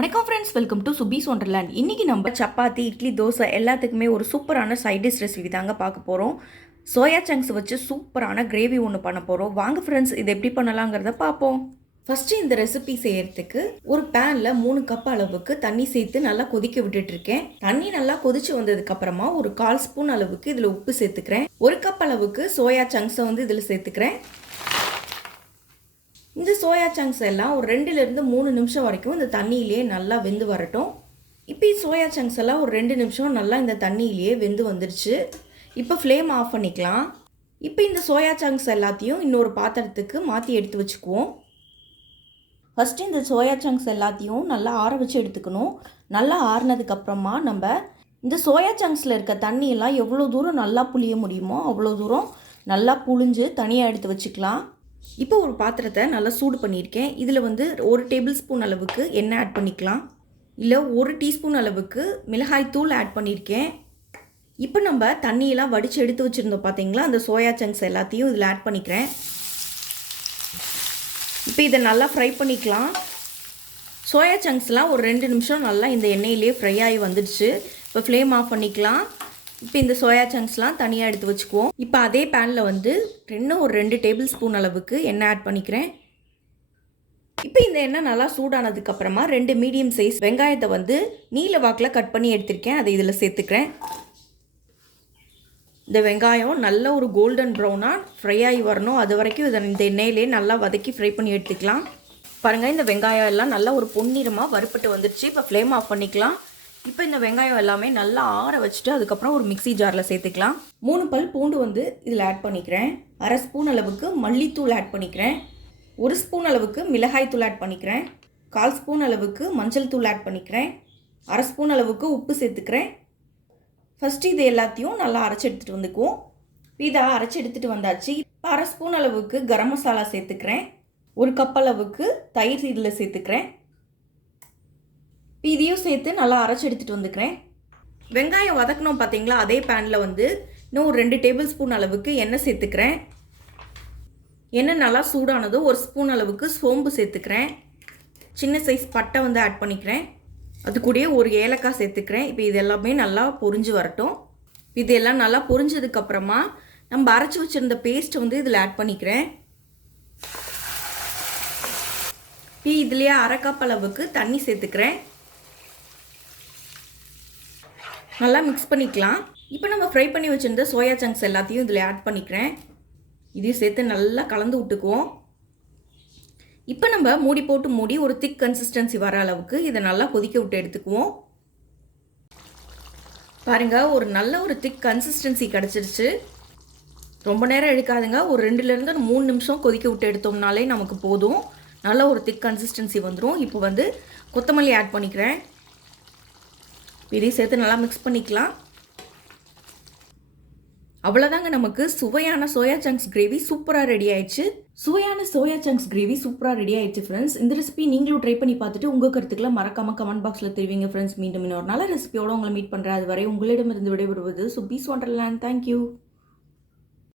வணக்கம் friends, welcome to சுபீஸ் wonderland. இன்றைக்கி நம்ம சப்பாத்தி, இட்லி, தோசை எல்லாத்துக்குமே ஒரு சூப்பரான சைட் டிஷ் ரெசிபி தாங்க பார்க்க போகிறோம். சோயா சங்க்ஸ் வச்சு சூப்பரான கிரேவி ஒன்று பண்ண போகிறோம். வாங்க ஃப்ரெண்ட்ஸ், இது எப்படி பண்ணலாங்கிறத பார்ப்போம். ஃபஸ்ட்டு இந்த ரெசிபி செய்யறதுக்கு ஒரு பேனில் 3 கப் அளவுக்கு தண்ணி சேர்த்து நல்லா கொதிக்க விட்டுட்ருக்கேன். தண்ணி நல்லா கொதிச்சு வந்ததுக்கப்புறமா ஒரு 1/4 ஸ்பூன் அளவுக்கு இதில் உப்பு சேர்த்துக்கிறேன். 1 கப் அளவுக்கு சோயா சங்க்ஸை இதில் சேர்த்துக்கிறேன். இந்த சோயா சங்க்ஸ் எல்லாம் ஒரு 2லேருந்து 3 நிமிஷம் வரைக்கும் இந்த தண்ணியிலேயே நல்லா வெந்து வரட்டும். இப்போ சோயா சங்க்ஸ் எல்லாம் ஒரு 2 நிமிஷம் நல்லா இந்த தண்ணியிலேயே வெந்து வந்துருச்சு. இப்போ ஃப்ளேம் ஆஃப் பண்ணிக்கலாம். இப்போ இந்த சோயா சங்க்ஸ் எல்லாத்தையும் இன்னொரு பாத்திரத்துக்கு மாற்றி எடுத்து வச்சுக்குவோம். ஃபஸ்ட்டு இந்த சோயா சங்க்ஸ் எல்லாத்தையும் நல்லா ஆற வச்சு எடுத்துக்கணும். நல்லா ஆறினதுக்கப்புறமா நம்ம இந்த சோயா சங்க்ஸில் இருக்க தண்ணியெல்லாம் எவ்வளோ தூரம் நல்லா புளிய முடியுமோ அவ்வளோ தூரம் நல்லா புளிஞ்சு தனியாக எடுத்து வச்சுக்கலாம். இப்போ ஒரு பாத்திரத்தை நல்லா சூடு பண்ணியிருக்கேன். இதில் 1 டேபிள் ஸ்பூன் அளவுக்கு எண்ணெய் ஆட் பண்ணிக்கலாம். இல்லை 1 டீஸ்பூன் அளவுக்கு மிளகாய் தூள் ஆட் பண்ணியிருக்கேன். இப்போ நம்ம தண்ணியெல்லாம் வடித்து எடுத்து வச்சுருந்தோம் பார்த்தீங்களா, அந்த சோயா சங்க்ஸ் எல்லாத்தையும் இதில் ஆட் பண்ணிக்கிறேன். இப்போ இதை நல்லா ஃப்ரை பண்ணிக்கலாம். சோயா சங்க்ஸ்லாம் ஒரு 2 நிமிஷம் நல்லா இந்த எண்ணெயிலே ஃப்ரை ஆகி வந்துடுச்சு. இப்போ ஃப்ளேம் ஆஃப் பண்ணிக்கலாம். இப்போ இந்த சோயா சங்க்ஸ்லாம் தனியாக எடுத்து வச்சுக்குவோம். இப்போ அதே பேனில் இன்னும் ஒரு 2 டேபிள் ஸ்பூன் அளவுக்கு எண்ணெய் ஆட் பண்ணிக்கிறேன். இப்போ இந்த எண்ணெய் நல்லா சூடானதுக்கப்புறமா 2 மீடியம் சைஸ் வெங்காயத்தை நீல வாக்கில் கட் பண்ணி எடுத்திருக்கேன். அதை இதில் சேர்த்துக்கிறேன். இந்த வெங்காயம் நல்ல ஒரு கோல்டன் ப்ரௌனாக ஃப்ரை ஆகி வரணும். அது வரைக்கும் இந்த எண்ணெயிலே நல்லா வதக்கி ஃப்ரை பண்ணி எடுத்துக்கலாம். பாருங்கள், இந்த வெங்காயம் எல்லாம் நல்லா ஒரு பொன்னிறமாக வறுப்பட்டு வந்துடுச்சு. இப்போ ஃப்ளேம் ஆஃப் பண்ணிக்கலாம். இப்போ இந்த வெங்காயம் எல்லாமே நல்லா ஆற வச்சுட்டு அதுக்கப்புறம் ஒரு மிக்சி ஜாரில் சேர்த்துக்கலாம். 3 பல் பூண்டு இதில் ஆட் பண்ணிக்கிறேன். 1/2 ஸ்பூன் அளவுக்கு மல்லித்தூள் ஆட் பண்ணிக்கிறேன். 1 ஸ்பூன் அளவுக்கு மிளகாய் தூள் ஆட் பண்ணிக்கிறேன். 1/4 ஸ்பூன் அளவுக்கு மஞ்சள் தூள் ஆட் பண்ணிக்கிறேன். 1/2 ஸ்பூன் அளவுக்கு உப்பு சேர்த்துக்கிறேன். ஃபஸ்ட்டு இது எல்லாத்தையும் நல்லா அரைச்சி எடுத்துகிட்டு வந்துக்குவோம். இதை அரைச்சி எடுத்துகிட்டு வந்தாச்சு. இப்போ 1/2 ஸ்பூன் அளவுக்கு கரம் மசாலா சேர்த்துக்கிறேன். 1 கப் அளவுக்கு தயிர் இதில் சேர்த்துக்கிறேன். இதையும் சேர்த்து நல்லா அரைச்சி எடுத்துகிட்டு வந்துக்கிறேன். வெங்காயம் வதக்கணும் பார்த்தீங்களா, அதே பேனில் இன்னும் ஒரு 2 டேபிள் ஸ்பூன் அளவுக்கு எண்ணெய் சேர்த்துக்கிறேன். எண்ணெய் நல்லா சூடானதும் 1 ஸ்பூன் அளவுக்கு சோம்பு சேர்த்துக்கிறேன். சின்ன சைஸ் பட்டை ஆட் பண்ணிக்கிறேன். அது கூடயே ஒரு ஏலக்காய் சேர்த்துக்கிறேன். இப்போ இது எல்லாமே நல்லா பொரிஞ்சு வரட்டும். இது எல்லாம் நல்லா பொரிஞ்சதுக்கப்புறமா நம்ம அரைச்சி வச்சுருந்த பேஸ்ட் இதில் ஆட் பண்ணிக்கிறேன். இப்போ இதுலேயே 1/2 கப் அளவுக்கு தண்ணி சேர்த்துக்கிறேன். நல்லா மிக்ஸ் பண்ணிக்கலாம். இப்போ நம்ம ஃப்ரை பண்ணி வச்சுருந்த சோயா சங்க்ஸ் எல்லாத்தையும் இதில் ஆட் பண்ணிக்கிறேன். இதையும் சேர்த்து நல்லா கலந்து விட்டுக்குவோம். இப்போ நம்ம மூடி ஒரு திக் கன்சிஸ்டன்சி வர அளவுக்கு இதை நல்லா கொதிக்க விட்டு எடுத்துக்குவோம். பாருங்கள், ஒரு திக் கன்சிஸ்டன்சி கிடச்சிருச்சு. ரொம்ப நேரம் எடுக்காதுங்க. ஒரு 2லேருந்து 3 நிமிஷம் கொதிக்க விட்டு எடுத்தோம்னாலே நமக்கு போதும். நல்ல ஒரு திக் கன்சிஸ்டன்சி வந்துடும். இப்போ கொத்தமல்லி ஆட் பண்ணிக்கிறேன். இதையும் சேர்த்து நல்லா மிக்ஸ் பண்ணிக்கலாம். அவ்வளோதாங்க, நமக்கு சுவையான சோயா சங்க்ஸ் கிரேவி சூப்பராக ரெடி ஆயிடுச்சு. ஃப்ரெண்ட்ஸ், இந்த ரெசிபி நீங்களும் ட்ரை பண்ணி பார்த்துட்டு உங்கள் கருத்துக்களை மறக்காம கமெண்ட் பாக்ஸில் தெரிவிங்க ஃப்ரெண்ட்ஸ். மீண்டும் இன்னொரு நல்ல ரெசிபியோட உங்களை மீட் பண்ணுறேன். அது வரை உங்களிடமிருந்து விடைபெறுவது சுபீஸ் ஒண்டர்லேண்ட். தேங்க்யூ.